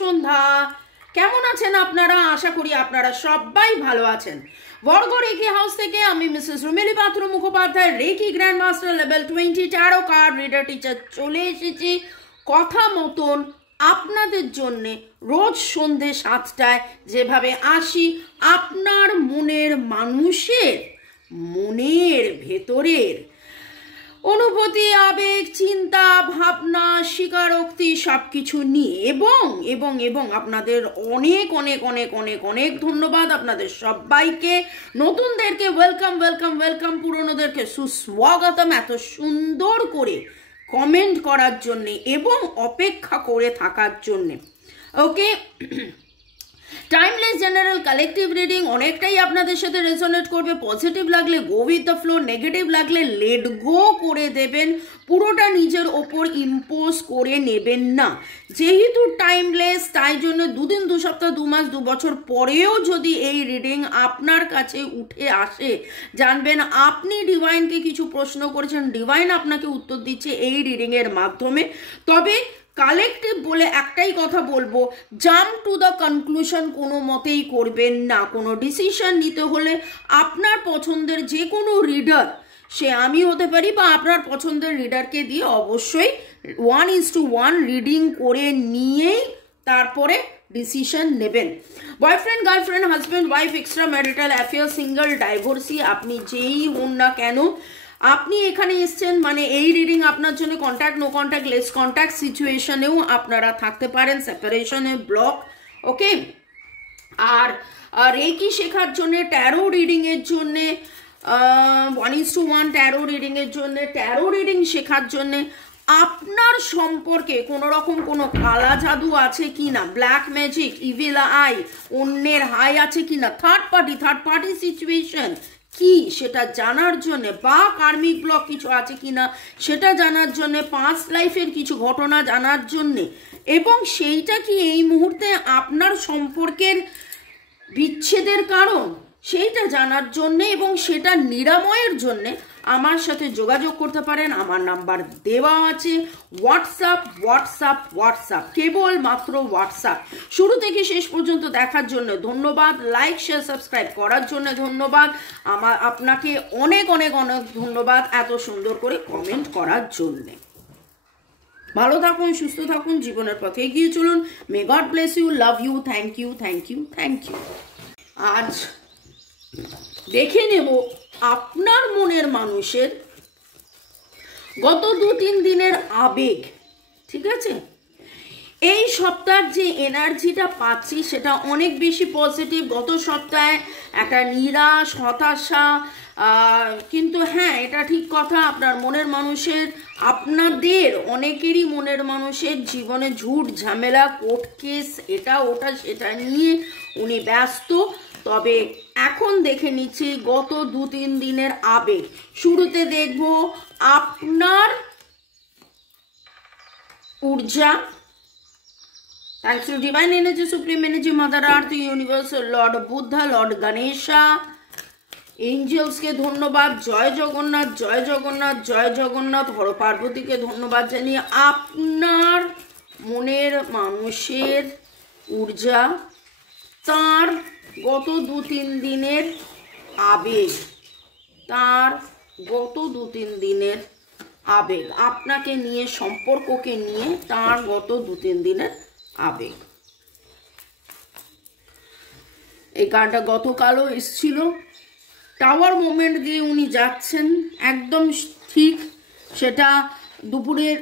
সন্ধ্যা। কেমন আছেন আপনারা? আশা করি আপনারা সবাই ভালো আছেন। বর্গ রেকি হাউস থেকে আমি Mrs Rumeli Patra Mukhopadhyay, reiki grand master level 20 tarot card reader teacher চলে এসেছি কথা মতন আপনাদের জন্যে রোজ সন্ধে 7টায় যেভাবে আসি আপনার মনের মানুষের মনের ভেতরের অনুভূতি, আবেগ, চিন্তা, ভাবনা, স্বীকারোক্তি সব কিছু নিয়ে এবং এবং এবং আপনাদের অনেক অনেক অনেক অনেক অনেক ধন্যবাদ আপনাদের সবাইকে। নতুনদেরকে ওয়েলকাম ওয়েলকাম ওয়েলকাম, পুরনোদেরকে সুস্বাগতম এত সুন্দর করে কমেন্ট করার জন্যে এবং অপেক্ষা করে থাকার জন্যে। ওকে, টাইমলেস জেনারেল কালেকটিভ রিডিং অনেকটাই আপনাদের সাথে রেজোনেট করবে। পজিটিভ লাগলে go with the flow, negative লাগলে লেট গো করে দেবেন, পুরোটা নিজের ওপর ইম্পোজ করে নেবেন না। যেহেতু টাইমলেস, তাই জন্য 2 দিন 2 সপ্তাহ 2 মাস 2 বছর পরেও যদি এই রিডিং আপনার কাছে উঠে আসে, জানবেন আপনি ডিভাইনকে কিছু প্রশ্ন করেছেন, ডিভাইন আপনাকে উত্তর দিচ্ছে এই রিডিংয়ের মাধ্যমে। তবে কালেকটিভ বলে একটাই কথা বলবো, জাম্প টু দ্য কনক্লুশন কোনো মতেই করবেন না। কোনো ডিসিশন নিতে হলে আপনার পছন্দের যে কোনো রিডার, সে আমি হতে পারি বা আপনার পছন্দের রিডারকে দিয়ে অবশ্যই 1:1 রিডিং করে নিয়েই তারপরে ডিসিশন নেবেন। Boyfriend, girlfriend, husband, wife, extra marital affair, single, divorcee, আপনি যেই হন না কেন, আপনি এখানে এসছেন মানে এই রিডিং আপনার জন্য contact, no contact, less contact সিচুয়েশনেও আপনারা থাকতে পারেন, সেপারেশনে, ব্লক। ওকে, আর রেকি শেখার জন্য, ট্যারো রিডিংয়ের জন্যে, 1:1 ট্যারো রিডিংয়ের জন্যে, ট্যারো রিডিং শেখার জন্যে আপনার সম্পর্কে কোনো রকম কোনো কালা জাদু আছে কি না, ব্ল্যাক ম্যাজিক, ইভিল আই, অন্যের হাই আছে কি না, থার্ড পার্টি সিচুয়েশন কি সেটা জানার জন্য, বা কার্মিক ব্লক কিছু আছে কিনা সেটা জানার জন্য, পাস্ট লাইফের কিছু ঘটনা জানার জন্য, এবং সেইটা কি এই মুহূর্তে আপনার সম্পর্কের বিচ্ছেদের কারণ সেইটা জানার জন্য এবং সেটা নিরাময়ের জন্য আমার সাথে যোগাযোগ করতে পারেন। আমার নাম্বার দেওয়া আছে, হোয়াটসঅ্যাপ, কেবলমাত্র হোয়াটসঅ্যাপ। শুরু থেকে শেষ পর্যন্ত দেখার জন্য ধন্যবাদ, লাইক শেয়ার সাবস্ক্রাইব করার জন্য ধন্যবাদ, আপনাকে অনেক অনেক অনেক ধন্যবাদ এত সুন্দর করে কমেন্ট করার জন্যে। ভালো থাকুন, সুস্থ থাকুন, জীবনের পথে এগিয়ে চলুন। May God bless you, love you, thank you thank you thank you. আজ দেখে নেব আপনার মনের মানুষের গত 2-3 দিনের আবেগ। ঠিক আছে, এই সপ্তাহের যে এনার্জিটা পাচ্ছি সেটা অনেক বেশি পজিটিভ। গত সপ্তাহে একটা নিরাশ, হতাশা, কিন্তু হ্যাঁ এটা ঠিক কথা, আপনার মনের মানুষের, আপনাদের অনেকেরই মনের মানুষের জীবনে ঝুট ঝামেলা, কোর্ট কেস, এটা ওটা সেটা নিয়ে উনি ব্যস্ত। তবে এখন দেখে নিচ্ছি গত 2-3 দিনের আবেগ। শুরুতে দেখব আপনার ঊর্জা, thanks to divine energy, supreme energy, mother earth, universe, lord buddha, lord ganesha, angels কে ধন্যবাদ, জয় জগন্নাথ, জয় জগন্নাথ, জয় জগন্নাথ, হর পার্বতীকে ধন্যবাদ জানিয়ে আপনার মনের মানুষের ঊর্জা, তার গত 2-3 দিনের আবেগ, তার গত 2-3 দিনের আবেগ, আপনাকে নিয়ে, সম্পর্ককে নিয়ে তার গত 2-3 দিনের আবেগ। এই কার্ডটা গতকালও এসেছিল। টাওয়ার মোমেন্ট দিয়ে উনি যাচ্ছেন, একদম ঠিক। সেটা দুপুরের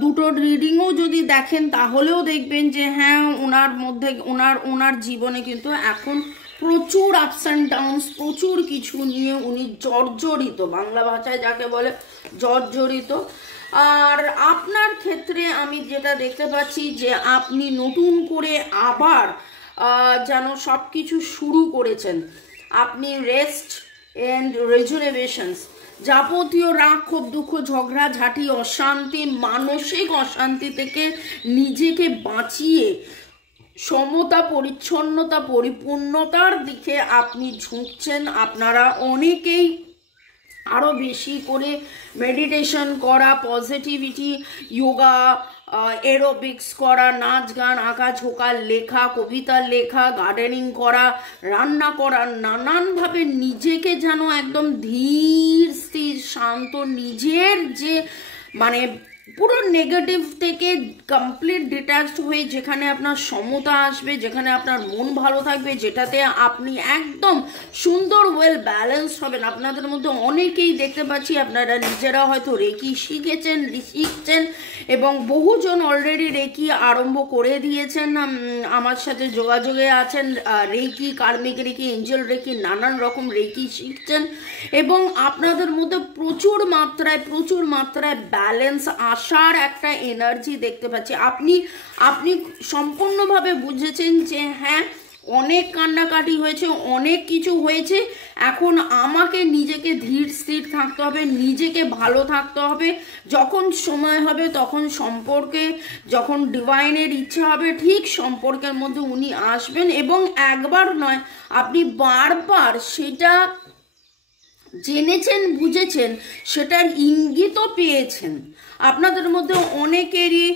2টোর রিডিংও যদি দেখেন তাহলেও দেখবেন যে হ্যাঁ ওনার মধ্যে ওনার জীবনে কিন্তু এখন প্রচুর আপস অ্যান্ড ডাউনস, প্রচুর কিছু নিয়ে উনি জর্জরিত, বাংলা ভাষায় যাকে বলে জর্জরিত। আর আপনার ক্ষেত্রে আমি যেটা দেখতে পাচ্ছি যে আপনি নতুন করে আবার যেন সব কিছু শুরু করেছেন। আপনি রেস্ট অ্যান্ড রেজুলেশনস, যাবতীয় রাগ, ক্ষোভ, দুঃখ, ঝগড়া ঝাঁটি, অশান্তি, মানসিক অশান্তি থেকে নিজেকে বাঁচিয়ে সমতা, পরিচ্ছন্নতা, পরিপূর্ণতার দিকে আপনি ঝুঁকছেন। আপনারা অনেকেই আরও বেশি করে মেডিটেশন করা, পজিটিভিটি, যোগা, এরোবিক্স করা, নাচ গান, আঁকা ঝোঁকা, লেখা, কবিতা লেখা, গার্ডেনিং করা, রান্না করা, নানানভাবে নিজেকে যেন একদম ধীর স্থির শান্ত, নিজের যে মানে পুরো নেগেটিভ থেকে কমপ্লিট ডিট্যাচড হয়ে যেখানে আপনার সমতা আসবে, যেখানে আপনার মন ভালো থাকবে, যেটাতে আপনি একদম সুন্দর ওয়েল ব্যালেন্সড হবেন। আপনাদের মধ্যে অনেকেই দেখতে পাচ্ছি আপনারা নিজেরা হয়তো রেকি শিখছেন এবং বহুজন অলরেডি রেকি আরম্ভ করে দিয়েছেন, আমার সাথে যোগাযোগে আছেন, রেকি, কার্মিক রেকি, এঞ্জেল রেকি, নানান রকম রেকি শিখছেন এবং আপনাদের মধ্যে প্রচুর মাত্রায় ব্যালেন্স আসার একটা এনার্জি দেখতে পাচ্ছি। আপনি সম্পূর্ণভাবে বুঝেছেন যে হ্যাঁ, অনেক কান্নাকাটি হয়েছে, অনেক কিছু হয়েছে, এখন আমাকে নিজেকে ধীর স্থির থাকতে হবে, নিজেকে ভালো থাকতে হবে। যখন সময় হবে তখন সম্পর্কে, যখন ডিভাইনের ইচ্ছা হবে, ঠিক সম্পর্কের মধ্যে উনি আসবেন এবং একবার নয়, আপনি বারবার সেটা জেনেছেন, বুঝেছেন, সেটার ইঙ্গিতও পেয়েছেন। আপনাদের মধ্যে অনেকেরই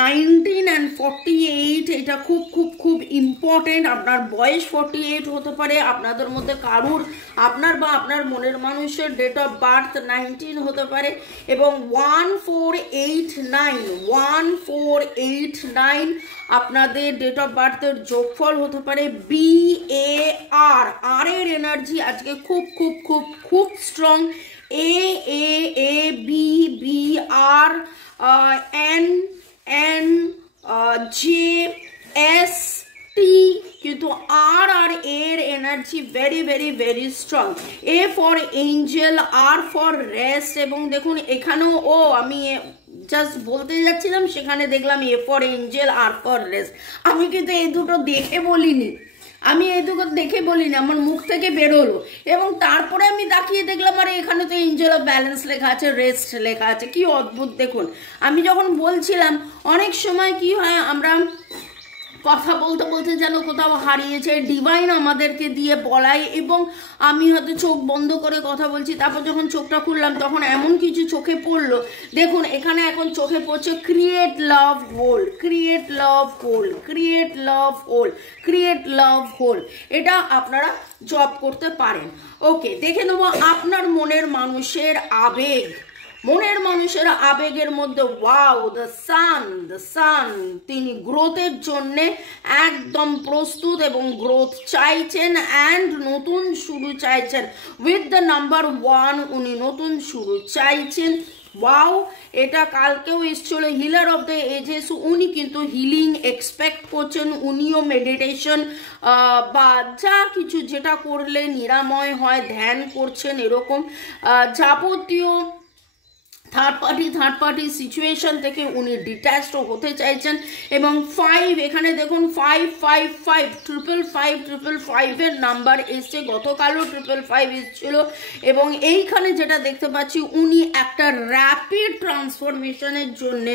19 and 48, এটা খুব খুব খুব ইম্পর্টেন্ট। আপনার বয়স 48 হতে পারে, আপনাদের মধ্যে কারুর আপনার বা আপনার মনের মানুষের ডেট অফ বার্থ 19 হতে পারে এবং 1489 আপনাদের ডেট অফ বার্থের যোগফল হতে পারে BAR। আর এর এনার্জি আজকে খুব খুব খুব খুব স্ট্রং। AAABBR NNJST, কিন্তু আর এর energy very very very strong. A for Angel, R for rest, এবং দেখুন এখানেও আমি জাস্ট বলতে যাচ্ছিলাম, সেখানে দেখলাম A for Angel, R for rest. আমি কিন্তু এই দুটো দেখে বলিনি, আমার মুখ থেকে বেরোলো এবং তারপরে আমি তাকিয়ে দেখলাম আরে এখানে তো এঞ্জেল অফ ব্যালেন্স লেখা আছে, রেস্ট লেখা আছে, কি অদ্ভুত। দেখুন আমি যখন বলছিলাম, অনেক সময় কি হয়, আমরা কথা বলতে বলতে যেন কোথাও হারিয়েছে, ডিভাইন আমাদেরকে দিয়ে বলায় এবং আমি হয়তো চোখ বন্ধ করে কথা বলছি, তারপর যখন চোখটা খুললাম তখন এমন কিছু চোখে পড়লো। দেখুন এখানে এখন চোখে পড়ছে ক্রিয়েট লাভ হোল, ক্রিয়েট লাভ হোল, ক্রিয়েট লাভ হোল, ক্রিয়েট লাভ হোল। এটা আপনারা জব করতে পারেন। ওকে, দেখে নেবো আপনার মনের মানুষের আবেগের মধ্যে। ওয়াও, দ্য সান তিনি গ্রোথের জন্যে একদম প্রস্তুত এবং গ্রোথ চাইছেন অ্যান্ড নতুন শুরু চাইছেন। উইথ দ্য নাম্বার 1 উনি নতুন শুরু চাইছেন। ওয়াও, এটা কালকেও এসেছিল হিলার অফ দ্য এজেস, উনি কিন্তু হিলিং এক্সপেক্ট করছেন, উনিও মেডিটেশন বা যা কিছু যেটা করলে নিরাময় হয় ধ্যান করছেন, এরকম যাবতীয় থার্ড পার্টি সিচুয়েশন থেকে উনি ডিট্যাচড হতে চাইছেন। এবং 5, এখানে দেখুন 555 এর নাম্বার এসছে, গতকালও 555 এসেছিল এবং এইখানে যেটা দেখতে পাচ্ছি উনি একটা র্যাপিড ট্রান্সফরমেশনের জন্যে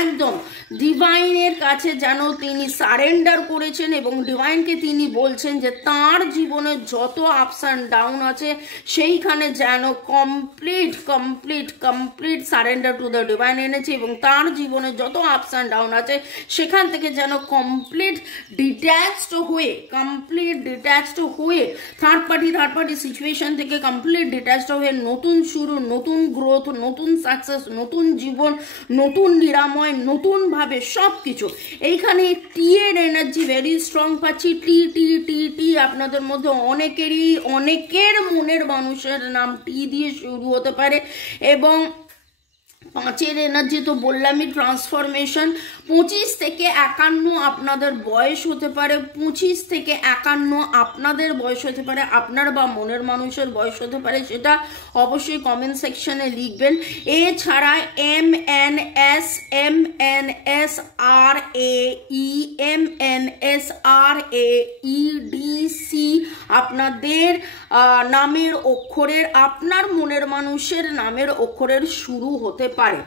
একদম ডিভাইনের কাছে যেন তিনি সারেন্ডার করেছেন এবং ডিভাইনকে তিনি বলছেন যে তার জীবনে যত আপস অ্যান্ড ডাউন আছে সেইখানে যেন complete surrender to the divine এনেছে এবং তার জীবনে যত আপস অ্যান্ড ডাউন আছে সেখান থেকে যেন কমপ্লিট ডিট্যাচড হয়ে থার্ড পার্টি সিচুয়েশন থেকে কমপ্লিট ডিট্যাচড হয়ে নতুন শুরু, নতুন গ্রোথ, নতুন সাকসেস, নতুন জীবন, নতুন নিরাময়, নতুনভাবে সব কিছু। এইখানে টি এর এনার্জি ভেরি স্ট্রং পাচ্ছি। টি আপনাদের মধ্যে অনেকের মনের মানুষের নাম টি দিয়ে শুরু হতে পারে এবং 5 এনার্জি তো বললামই, ট্রান্সফরমেশন। 25 থেকে 51 আপনাদের বয়স হতে পারে, 25 থেকে 51 আপনাদের বয়স হতে পারে, আপনার বা মনের মানুষের বয়স হতে পারে, সেটা অবশ্যই কমেন্ট সেকশনে লিখবেন। এছাড়া MNSRAEDC আপনাদের নামের অক্ষরের, আপনার মনের মানুষের নামের অক্ষরের শুরু হতে পারে। পারে।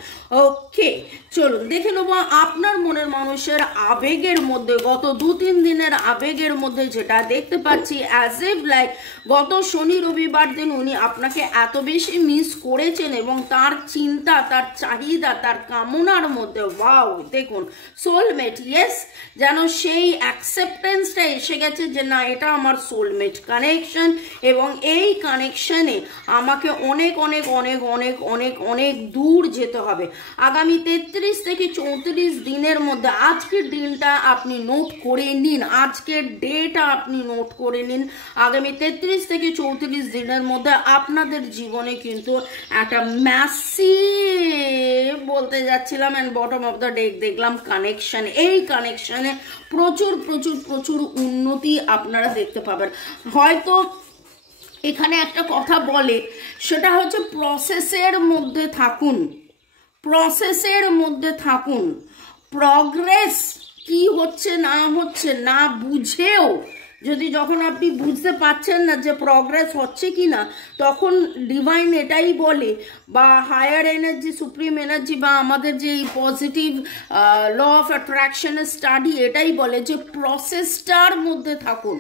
ওকে, চলুন দেখে নেবো আপনার মনের মানুষের আবেগের মধ্যে, গত 2-3 দিনের আবেগের মধ্যে যেটা দেখতে পাচ্ছি, অ্যাজ ইফ লাইক গত শনি রবিবার দিন উনি আপনাকে এত বেশি মিস করেছেন এবং তার চিন্তা, তার চাহিদা, তার কামনার মধ্যে ওয়াও দেখুন সোলমেট, ইয়েস, যেন সেই অ্যাকসেপ্টেন্সটা এসে গেছে যে না এটা আমার সোলমেট কানেকশন এবং এই কানেকশনে আমাকে অনেক অনেক অনেক অনেক অনেক অনেক দূর যেতে হবে। আগামী 33 থেকে 34 দিনের মধ্যে আজকের দিনটা আপনি নোট করে নিন, আজকের ডেটা আপনি নোট করে নিন। আগামী 33 থেকে 34 দিনের মধ্যে আপনাদের জীবনে কিন্তু একটা ম্যাসিভ বলতে যাচ্ছিলাম and bottom of the deck দেখলাম কানেকশন। এই কানেকশনে প্রচুর প্রচুর প্রচুর উন্নতি আপনারা দেখতে পাবেন। হয়তো এখানে একটা কথা বলে, সেটা হচ্ছে প্রসেসের মধ্যে থাকুন, প্রসেসের মধ্যে থাকুন। প্রগ্রেস কি হচ্ছে না হচ্ছে না বুঝেও যদি যখন আপনি বুঝতে পারছেন না যে প্রগ্রেস হচ্ছে কি না, তখন ডিভাইন এটাই বলে বা হায়ার এনার্জি, সুপ্রিম এনার্জি বা আমাদের যে পজিটিভ ল অফ অ্যাট্রাকশনের স্টাডি এটাই বলে যে প্রসেসটার মধ্যে থাকুন।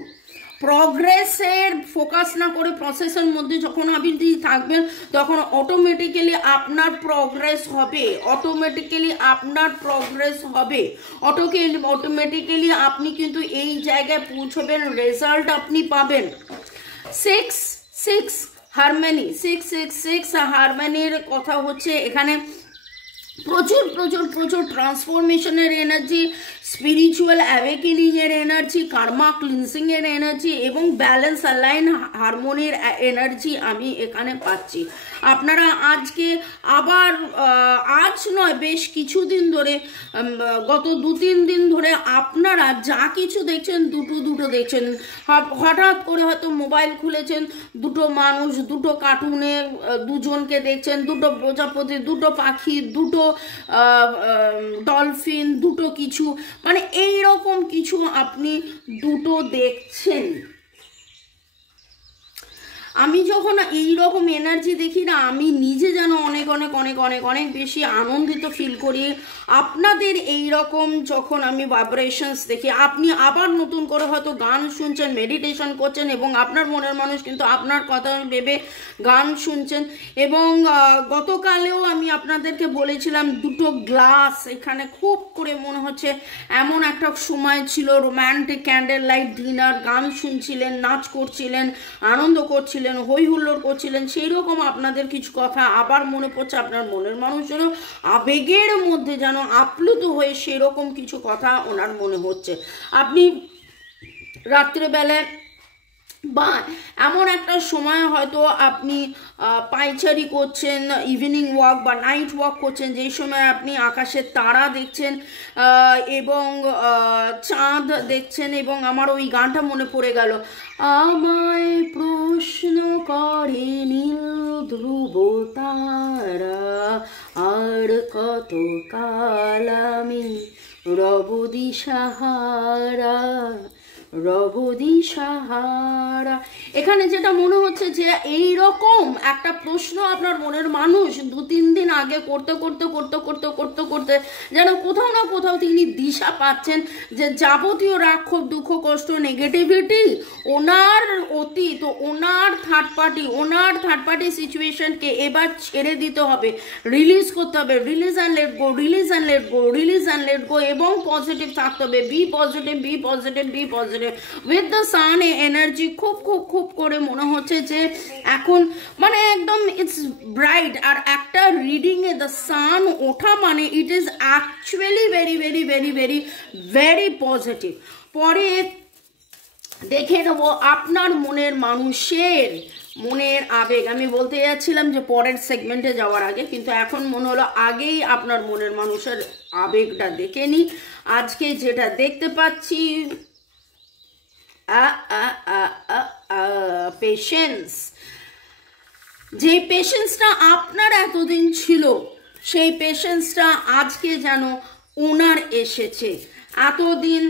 প্রগ্রেসের ফোকাস না করে প্রসেসের মধ্যে যখন আপনি থাকবেন তখন অটোমেটিক্যালি আপনার প্রগ্রেস হবে, অটোমেটিক্যালি আপনার প্রগ্রেস হবে, অটোমেটিক্যালি আপনি কিন্তু এই জায়গায় পৌঁছবেন, রেজাল্ট আপনি পাবেন। 6 হারমোনি, 6 হারমোনির কথা হচ্ছে এখানে প্রচুর প্রচুর প্রচুর ট্রান্সফরমেশনের এনার্জি, স্পিরিচুয়াল অ্যাওয়েকেনিং এর এনার্জি, কার্মা ক্লিনসিং এর এনার্জি এবং ব্যালেন্স অ্যালাইন হারমোনির এনার্জি আমি এখানে পাচ্ছি। আপনারা আজকে আবার আজ নয় বেশ কিছুদিন ধরে, গত 2-3 দিন ধরে আপনারা যা কিছু দেখছেন দুটো দেখছেন। হঠাৎ করে হয়তো মোবাইল খুলেছেন, দুটো মানুষ, দুটো কার্টুনে দুজনকে দেখছেন, দুটো প্রজাপতি, দুটো পাখি, দুটো ডলফিন, দুটো কিছু, মানে এই রকম কিছু আপনি দুটো দেখছেন। আমি যখন এই রকম এনার্জি দেখি না, আমি নিজে যেন অনেক অনেক অনেক অনেক অনেক বেশি আনন্দিত ফিল করি। আপনাদের এই রকম যখন আমি ভাইব্রেশনস দেখি, আপনি আবার নতুন করে হয়তো গান শুনছেন, মেডিটেশন করছেন এবং আপনার মনের মানুষ কিন্তু আপনার কথা ভেবে গান শুনছেন। এবং গতকালেও আমি আপনাদেরকে বলেছিলাম দুটো গ্লাস, এখানে খুব করে মনে হচ্ছে এমন একটা সময় ছিল, রোম্যান্টিক ক্যান্ডেল লাইট ডিনার, গান শুনছিলেন, নাচ করছিলেন, আনন্দ করছিলেন, হই হুল্লোড় করছিলেন, সেই রকম আপনাদের কিছু কথা আবার মনে পড়ছে। আপনার মনের মানুষেরও আবেগের মধ্যে যেন আপ্লুত হয়ে সেরকম কিছু কথা ওনার মনে হচ্ছে। আপনি রাত্রেবেলায় বা এমন একটা সময় হয়তো আপনি পায়চারি করছেন, ইভিনিং ওয়াক বা নাইট ওয়াক করছেন, যেই সময় আপনি আকাশের তারা দেখছেন এবং চাঁদ দেখছেন এবং আমার ওই গানটা মনে পড়ে গেল, আমায় প্রশ্ন করে নীল ধ্রুব তারা, আর কত কাল আমি রব দিশাহারা, রব দিশাহারা। এখানে যেটা মনে হচ্ছে যে এই রকম একটা প্রশ্ন আপনার মনের মানুষ 2-3 দিন আগে করতে করতে করতে করতে করতে করতে যেন কোথাও না কোথাও তিনি দিশা পাচ্ছেন যে যাবতীয় রাগ, ক্ষোভ, দুঃখ, কষ্ট, নেগেটিভিটি, ওনার অতীত, ওনার থার্ড পার্টি সিচুয়েশনকে এবার ছেড়ে দিতে হবে, রিলিজ করতে হবে, release and let go, release and let go, release and let go এবং পজিটিভ থাকতে হবে। Be positive, be positive, be positive. With the sun energy খুব খুব খুব করে মনে হচ্ছে যে এখন মানে একদম ইটস ব্রাইট। আর একটা রিডিং এ দ্য সান ওঠা মানে it is actually very very very very very positive. পরে দেখে নেবো আপনার মনের মানুষের মনের আবেগ। আমি বলতে যাচ্ছিলাম যে পরের সেগমেন্টে যাওয়ার আগে, কিন্তু এখন মনে হলো আগেই আপনার মনের মানুষের আবেগটা দেখে নি। আজকে যেটা দেখতে পাচ্ছি পেশেন্স, যে পেশেন্সটা আপনার এতদিন ছিল সেই পেশেন্সটা আজকে যেন ওনার এসেছে। এতদিন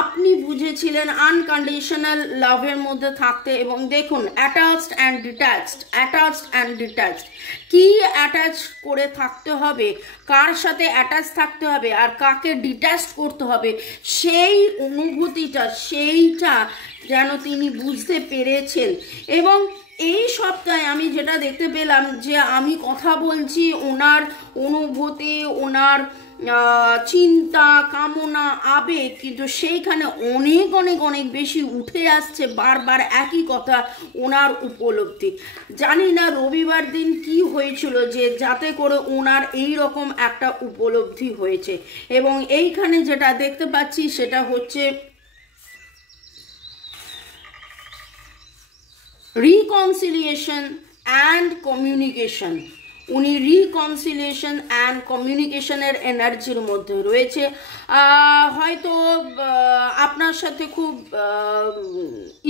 আপনি বুঝেছিলেন আনকন্ডিশনাল লাভের মধ্যে থাকতে, এবং দেখুন অ্যাটাচড অ্যান্ড ডিট্যাচড কি অ্যাটাচ করে থাকতে হবে, কার সাথে অ্যাটাচ থাকতে হবে আর কাকে ডিট্যাচড করতে হবে, সেই অনুভূতিটা সেইটা যেন তিনি বুঝতে পেরেছেন। এবং এই সপ্তাহে আমি যেটা দেখতে পেলাম যে আমি কথা বলছি, ওনার অনুভূতি, ওনার চিন্তা, কামনা, আবেগ, কিন্তু সেইখানে অনেক অনেক অনেক বেশি উঠে আসছে বারবার একই কথা, ওনার উপলব্ধি। জানি না রবিবার দিন কি হয়েছিল যে যাতে করে ওনার এই রকম একটা উপলব্ধি হয়েছে। এবং এইখানে যেটা দেখতে পাচ্ছি সেটা হচ্ছে reconciliation and communication। উনি রিকনসিলিয়েশন অ্যান্ড কমিউনিকেশনের এনার্জির মধ্যে রয়েছে। হয়তো আপনার সাথে খুব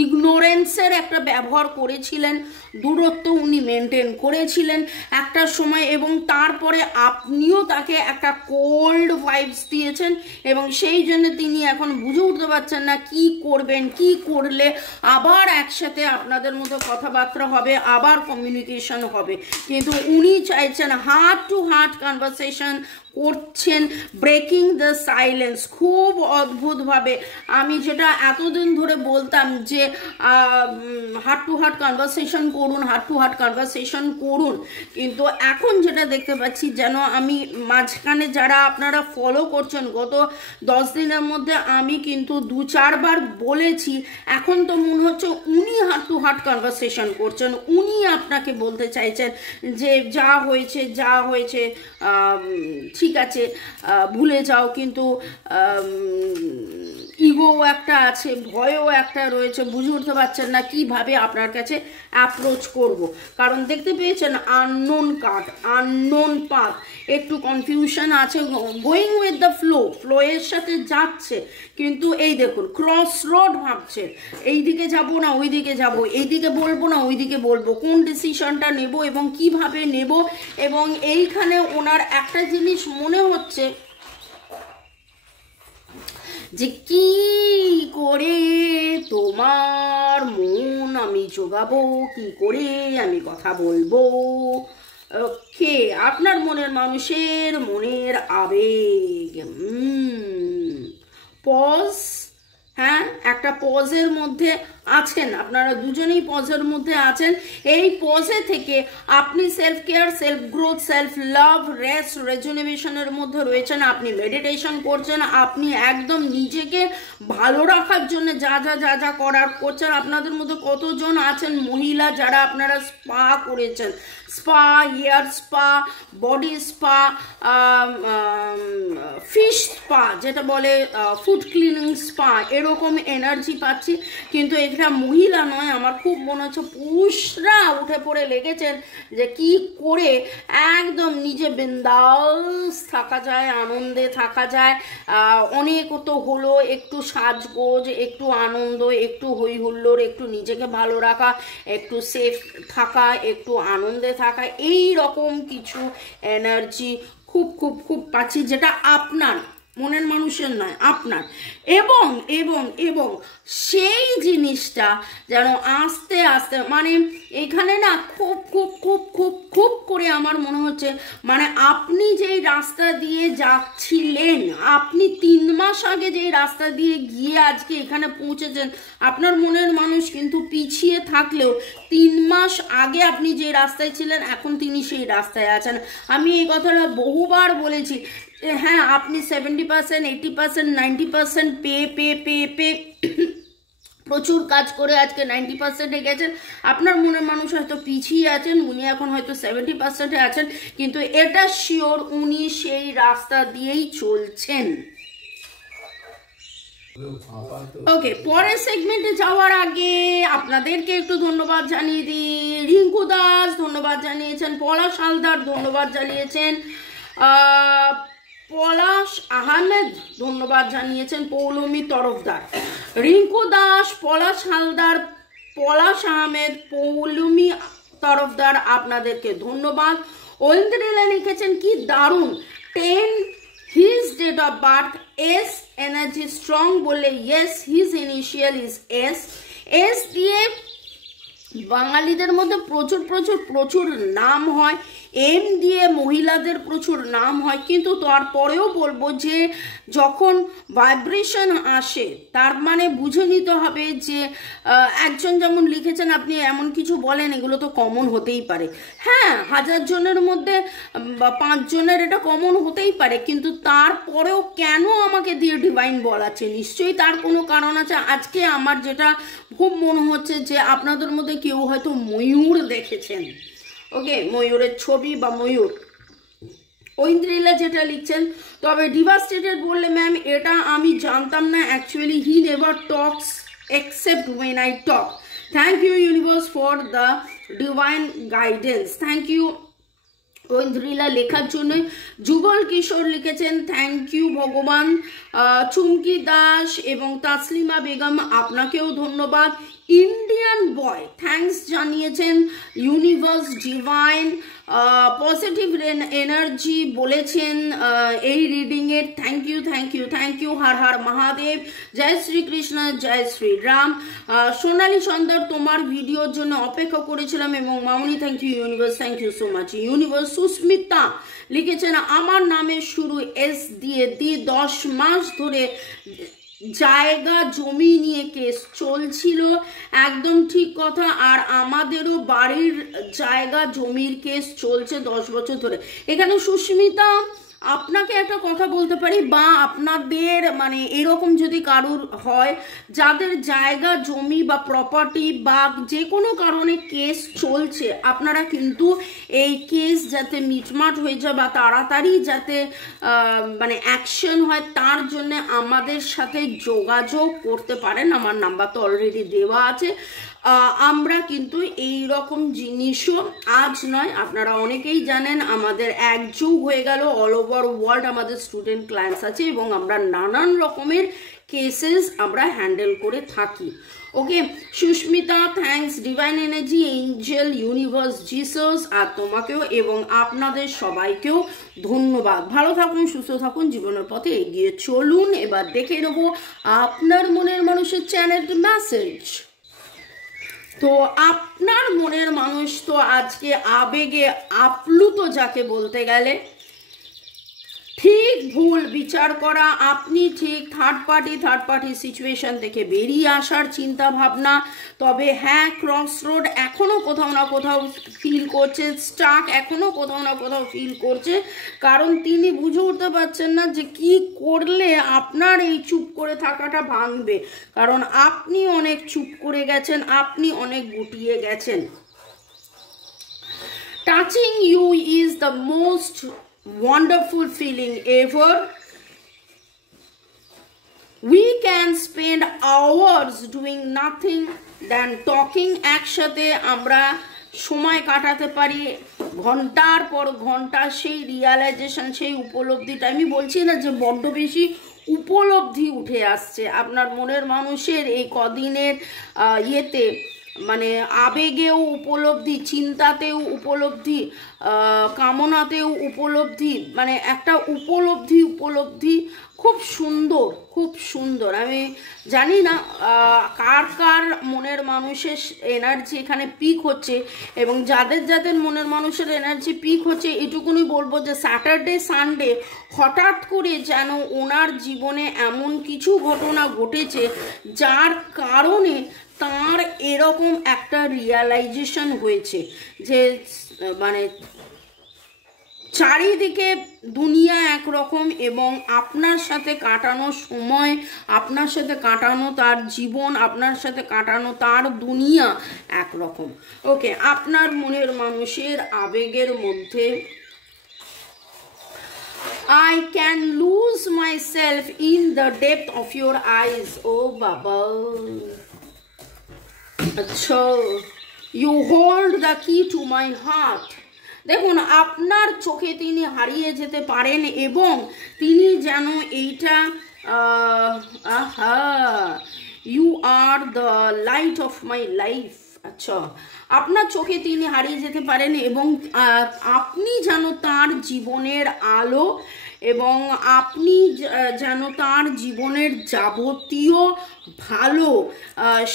ইগনোরেন্সের একটা ব্যবহার করেছিলেন, দূরত্ব উনি মেনটেন করেছিলেন একটা সময়, এবং তারপরে আপনিও তাকে একটা কোল্ড ভাইবস দিয়েছেন, এবং সেই জন্য তিনি এখন বুঝে উঠতে পারছেন না কি করবেন, কি করলে আবার একসাথে আপনাদের মধ্যে কথাবার্তা হবে, আবার কমিউনিকেশন হবে। কিন্তু উনি চাইছেন হার্ট টু হার্ট কনভারসেশন করছেন, ব্রেকিং দ্য সাইলেন্স। খুব অদ্ভুতভাবে আমি যেটা এতদিন ধরে বলতাম যে হার্ট টু হার্ট কনভারসেশন করুন, হার্ট টু হার্ট কনভারসেশন করুন, কিন্তু এখন যেটা দেখতে পাচ্ছি যেন আমি মাঝখানে যারা আপনারা ফলো করছেন গত 10 দিনের মধ্যে আমি কিন্তু 2-4 বার বলেছি, এখন তো মনে হচ্ছে উনি হার্ট টু হার্ট কনভারসেশন করছেন, উনি আপনাকে বলতে চাইছেন যে যা হয়েছে ঠিক আছে ভুলে যাও, কিন্তু ইগো একটা আছে, ভয়ও একটা রয়েছে, বুঝে উঠতে পারছেন না কিভাবে আপনার কাছে অ্যাপ্রোচ করব। কারণ দেখতে পেয়েছেন আননোন কার্ড, আননোন পাথ, একটু কনফিউশন আছে, গোয়িং উইথ দ্য ফ্লোয়ের সাথে যাচ্ছে, কিন্তু এই দেখুন ক্রস রোড ভাবছে, এই দিকে যাব না ওই দিকে যাব, এই দিকে বলবো না ওই দিকে বলবো, কোন ডিসিশনটা নেব এবং কিভাবে নেব। এবং এইখানে ওনার একটা জিনিস মনে হচ্ছে যে কি করে তোমার মন আমি জোগাবো, কি করে আমি কথা বলবো। ওকে, আপনার মনের মানুষের মনের আবেগ, পজ, হ্যাঁ একটা পজের মধ্যে আছেন, আপনারা দুজনেই পজের মধ্যে আছেন। এই পজে থেকে আপনি self care, self growth, self love, rest, রেজুনেশনের মধ্যে রয়েছেন, আপনি মেডিটেশন করছেন, আপনি একদম নিজেকে ভালো রাখার জন্য যা যা করার করছেন। আপনাদের মধ্যে কতজন আছেন মহিলা যারা আপনারা স্পা করেছেন, spa, hair spa, body spa, fish spa যেটা বলে, ফুড ক্লিনিং স্পা, এরকম এনার্জি পাচ্ছি। কিন্তু এটা মহিলা নয়, আমার খুব মনে হচ্ছে পুরুষরা উঠে পড়ে লেগেছেন যে কি করে একদম নিজে বিন্দাস থাকা যায়, আনন্দে থাকা যায়। অনেক তো হলো, একটু সাজগোজ, একটু আনন্দ, একটু হই হুল্লোড়, একটু নিজেকে ভালো রাখা, একটু সেফ থাকা, একটু আনন্দে থাকা, এই রকম কিছু এনার্জি খুব খুব খুব পাচ্ছি, যেটা আপনার মনের মানুষের নয়, আপনার। এবং এবং এবং সেই জিনিসটা যেন আস্তে আস্তে, মানে এখানে না খুব খুব খুব খুব খুব করে আমার মনে হচ্ছে, মানে আপনি যেই রাস্তা দিয়ে যাচ্ছিলেন, আপনি 3 মাস আগে যেই রাস্তা দিয়ে গিয়ে আজকে এখানে পৌঁছেছেন, আপনার মনের মানুষ কিন্তু পিছিয়ে থাকলেও 3 মাস আগে আপনি যে রাস্তায় ছিলেন এখন তিনি সেই রাস্তায় আছেন। আমি এই কথাটা বহুবার বলেছি, হ্যাঁ আপনি 70%, 80%, 90% পে প্রচুর কাজ করে আজকে 90%-এ গেছেন। আপনার মনের মানুষ হয়তো পিছিয়ে আছেন, উনি এখন হয়তো 70%-এ আছেন, কিন্তু এটা শিওর উনি সেই রাস্তা দিয়েই চলছেন। ওকে, পরের সেগমেন্টে যাওয়ার আগে আপনাদেরকে একটু ধন্যবাদ জানিয়ে দিই। রিঙ্কু দাস ধন্যবাদ জানিয়েছেন, পলাশ হালদার ধন্যবাদ জানিয়েছেন, পলাশ আহমেদ ধন্যবাদ জানিয়েছেন, পৌলমী তরফদার। রিঙ্কু দাস, পলাশ হালদার, পলাশ আহমেদ, পৌলমী তরফদার, আপনাদেরকে ধন্যবাদ। ঐন্দ্রিলা লিখেছেন কি দারুণ, 10 his date of birth S, energy strong বললে yes, his initial is S. S দিয়ে বাঙালিদের মধ্যে প্রচুর প্রচুর প্রচুর নাম হয়, এম দিয়ে মহিলাদের প্রচুর নাম হয়, কিন্তু তারপরেও বলবো যে যখন ভাইব্রেশন আসে তার মানে বুঝে নিতে হবে যে একজন যেমন লিখেছেন আপনি এমন কিছু বলেন, এগুলো তো কমন হতেই পারে। হ্যাঁ, 1000 জনের মধ্যে 5 জনের এটা কমন হতেই পারে, কিন্তু তারপরেও কেন আমাকে দিয়ে ডিভাইন বলাচ্ছে, নিশ্চয়ই তার কোনো কারণ আছে। আজকে আমার যেটা খুব মনে হচ্ছে যে আপনাদের মধ্যে কেউ হয়তো ময়ূর দেখেছেন, ওকে, ময়ূরের ছবি বা ময়ূর, ঐন্দ্রিলা যেটা লিখছেন। তবে ডিভাস্টেটেড বললে ম্যাম এটা আমি জানতাম না, actually he never talks except when I talk. Thank you universe for the divine guidance, thank you Oindrila লেখার জন্য। যুগল কিশোর লিখেছেন থ্যাংক ইউ ভগবান। চুমকি দাস এবং তাসলিমা বেগম আপনাকেও ধন্যবাদ। ইন্ডিয়ান বয় থ্যাঙ্কস জানিয়েছেন। ইউনিভার্স ডিভাইন পজিটিভ এনার্জি বলেছেন এই রিডিংয়ের, thank you thank you thank you. Har Har Mahadev, জয় শ্রীকৃষ্ণ, জয় শ্রীরাম। সোনালী সন্দার তোমার ভিডিওর জন্য অপেক্ষা করেছিলাম এবং Mamoni thank you universe, thank you so much universe. Susmita লিখেছেন আমার নামের শুরু এস দিয়ে 10 মাস ধরে জায়গা জমি নিয়ে কেস চলছিল, একদম ঠিক কথা। আর আমাদেরও বাড়ির জায়গা জমির কেস চলছে 10 বছর ধরে। এখানে সুস্মিতা আপনাকে একটা কথা বলতে পারি, বা আপনাদের মানে এরকম যদি কারুর হয় যাদের জায়গা জমি বা প্রপার্টি বা যে কোনো কারণে কেস চলছে, আপনারা কিন্তু এই কেস যাতে মিটমাট হয়ে যায় বা তাড়াতাড়ি যাতে মানে অ্যাকশন হয় তার জন্য আমাদের সাথে যোগাযোগ করতে পারেন। আমার নাম্বার তো অলরেডি দেওয়া আছে। আমরা কিন্তু এই রকম জিনিসও আজ নয়, আপনারা অনেকেই জানেন আমাদের 1 যুগ হয়ে গেল, অল ওভার ওয়ার্ল্ড আমাদের স্টুডেন্ট ক্লায়েন্টস আছে এবং আমরা নানান রকমের কেসেস আমরা হ্যান্ডেল করে থাকি। Okay Susmita, thanks divine energy, angel, universe, Jesus, আর তোমাকেও এবং আপনাদের সবাইকেও ধন্যবাদ। ভালো থাকুন, সুস্থ থাকুন, জীবনের পথে এগিয়ে চলুন। এবার দেখে নেব আপনার মনের মানুষের চ্যানেলটি মেসেজ। তো আপনার মনের মানুষ তো আজকে আবেগে আপ্লুত, যাকে বলতে গেলে ঠিক ভুল বিচার করা, আপনি ঠিক থার্ড পার্টি সিচুয়েশন থেকে বেরিয়ে আসার চিন্তা ভাবনা। তবে হ্যাঁ, ক্রস রোড এখনো কোথাও না কোথাও ফিল করছে, স্টাক এখনো কোথাও না কোথাও ফিল করছে, কারণ তিনি বুঝে উঠতে পারছেন না যে কি করলে আপনার এই চুপ করে থাকাটা ভাঙবে, কারণ আপনি অনেক চুপ করে গেছেন, আপনি অনেক গুটিয়ে গেছেন। Touching you is the most wonderful feeling ever. We can spend hours doing nothing than talking. একসাথে আমরা সময় কাটাতে পারি ঘন্টার পর ঘন্টা। সেই রিয়ালাইজেশন, সেই উপলব্ধিটা, আমি বলছি না যে বড্ড বেশি উপলব্ধি উঠে আসছে আপনার মনের মানুষের এই কদিনের ইয়েতে, মানে আবেগেও উপলব্ধি, চিন্তাতেও উপলব্ধি, কামনাতেও উপলব্ধি, মানে একটা উপলব্ধি খুব সুন্দর, খুব সুন্দর। আমি জানি না কার কার মনের মানুষের এনার্জি এখানে পিক হচ্ছে, এবং যাদের যাদের মনের মানুষের এনার্জি পিক হচ্ছে এটুকুনি বলবো যে স্যাটারডে সানডে হঠাৎ করে যেন ওনার জীবনে এমন কিছু ঘটনা ঘটেছে যার কারণে তার এরকম একটা রিয়ালাইজেশন হয়েছে যে মানে চারিদিকে দুনিয়া একরকম এবং আপনার সাথে কাটানো সময়, আপনার সাথে কাটানো তার জীবন, আপনার সাথে কাটানো তার দুনিয়া একরকম। ওকে, আপনার মনের মানুষের আবেগের মধ্যে I can lose myself in the depth of your eyes. Oh Baba, আচ্ছা, you hold the key to my heart. দেখুন আপনার চোখে তিনি হারিয়ে যেতে পারেন এবং তিনি যেন এইটা you are the light of my life. আচ্ছা, আপনার চোখে তিনি হারিয়ে যেতে পারেন এবং আপনি যেন তার জীবনের আলো এবং আপনি যেন তার জীবনের যাবতীয় ভালো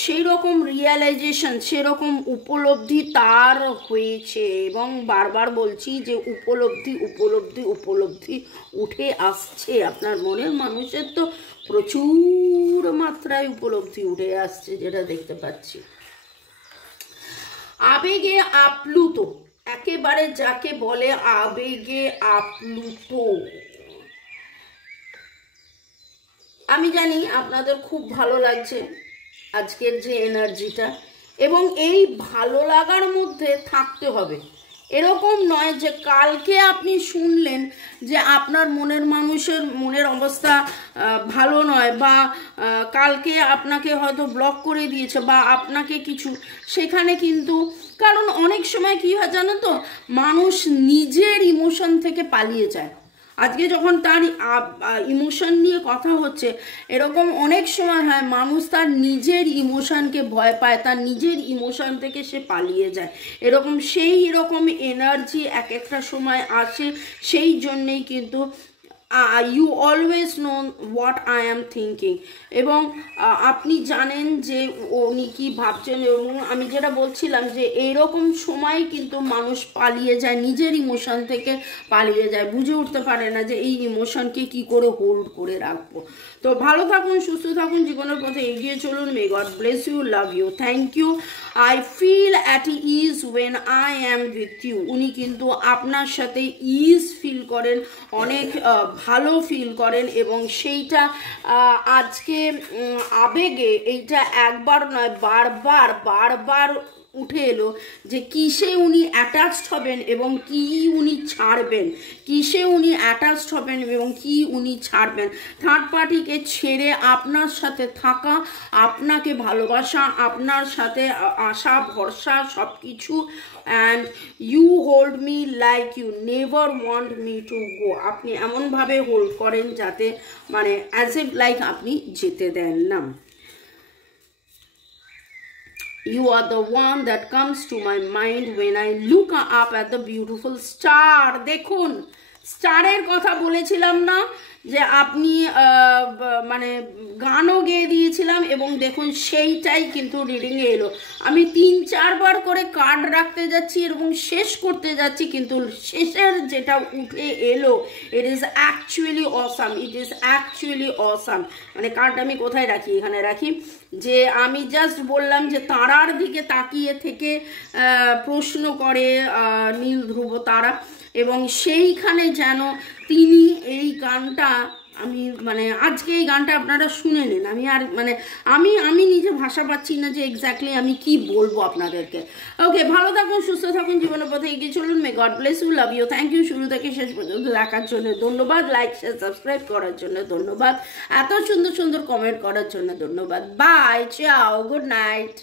সেই রকম রিয়েলাইজেশন, সেরকম উপলব্ধি তার হয়েছে। এবং বারবার বলছি যে উপলব্ধি উপলব্ধি উপলব্ধি উঠে আসছে। আপনার মনের মানুষের তো প্রচুর মাত্রায় উপলব্ধি উঠে আসছে, যেটা দেখতে পাচ্ছি। আবেগে আপ্লুত, একেবারে যাকে বলে আবেগে আপ্লুত। আমি জানি আপনাদের খুব ভালো লাগছে আজকের যে এনার্জিটা, এবং এই ভালো লাগার মধ্যে থাকতে হবে। এরকম নয় যে কালকে আপনি শুনলেন যে আপনার মনের মানুষের মনের অবস্থা ভালো নয়, বা কালকে আপনাকে হয়তো ব্লক করে দিয়েছে বা আপনাকে কিছু, সেখানে কিন্তু, কারণ অনেক সময় কি হয় জানো তো, মানুষ নিজের ইমোশন থেকে পালিয়ে যায়। আজকে যখন তার ইমোশন নিয়ে কথা হচ্ছে, এরকম অনেক সময় হয় মানুষ তার নিজের ইমোশনকে ভয় পায়, তার নিজের ইমোশন থেকে সে পালিয়ে যায়। এরকম সেই রকম এনার্জি এক একটা সময় আসে। সেই জন্যেই কিন্তু you always know what I am thinking, এবং আপনি জানেন যে উনি কি ভাবছেন। এবং আমি যেটা বলছিলাম যে এইরকম সময় কিন্তু মানুষ পালিয়ে যায়, নিজের ইমোশন থেকে পালিয়ে যায়, বুঝে উঠতে পারে না যে এই ইমোশনকে কি করে হোল্ড করে রাখবো। তো ভালো থাকুন, সুস্থ থাকুন, জীবনের পথে এগিয়ে চলুন। May God bless you, love you, thank you. I feel at ease when I am with you. উনি কিন্তু আপনার সাথে ইজ ফিল করেন, অনেক ভালো ফিল করেন, এবং সেইটা আজকে আবেগে এইটা একবার নয় বারবার বারবার উঠে এলো যে কিসে উনি অ্যাটাচড হবেন এবং কি উনি ছাড়বেন, কিসে উনি অ্যাটাচড হবেন এবং কি উনি ছাড়বেন। থার্ড পার্টিকে ছেড়ে আপনার সাথে থাকা, আপনাকে ভালোবাসা, আপনার সাথে আশা ভরসা সব কিছু। And you hold me like you never want me to go. আপনি এমনভাবে হোল্ড করেন যাতে মানে অ্যাজ ইফ লাইক আপনি যেতে দেন না। You are the one that comes to my mind when I look up at the beautiful star. দেখুন, স্টারের কথা বলেছিলাম না যে আপনি মানে গানও গেয়ে দিয়েছিলাম, এবং দেখুন সেইটাই কিন্তু রিডিংয়ে এলো। আমি 3-4 বার করে কার্ড রাখতে যাচ্ছি এবং শেষ করতে যাচ্ছি, কিন্তু শেষের যেটা উঠে এলো, it is actually awesome, it is actually awesome. মানে কার্ড আমি কোথায় রাখি, এখানে রাখি। যে আমি জাস্ট বললাম যে তারার দিকে তাকিয়ে থেকে প্রশ্ন করে নীল ধ্রুব তারা, এবং সেইখানে যেন তিনি এই গানটা, আমি মানে আজকে এই গানটা আপনারা শুনে নিন। আমি আর মানে আমি নিজে ভাষা পাচ্ছি না যে এক্স্যাক্টলি আমি কি বলবো আপনাদেরকে। ওকে, ভালো থাকুন, সুস্থ থাকুন, জীবনের পথে এগিয়ে চলুন। May God bless you, love you, thank you. শুরু থেকে শেষ পর্যন্ত দেখার জন্য ধন্যবাদ, লাইক শেয়ার সাবস্ক্রাইব করার জন্য ধন্যবাদ, এত সুন্দর সুন্দর কমেন্ট করার জন্য ধন্যবাদ। বাই, চাও, গুড নাইট।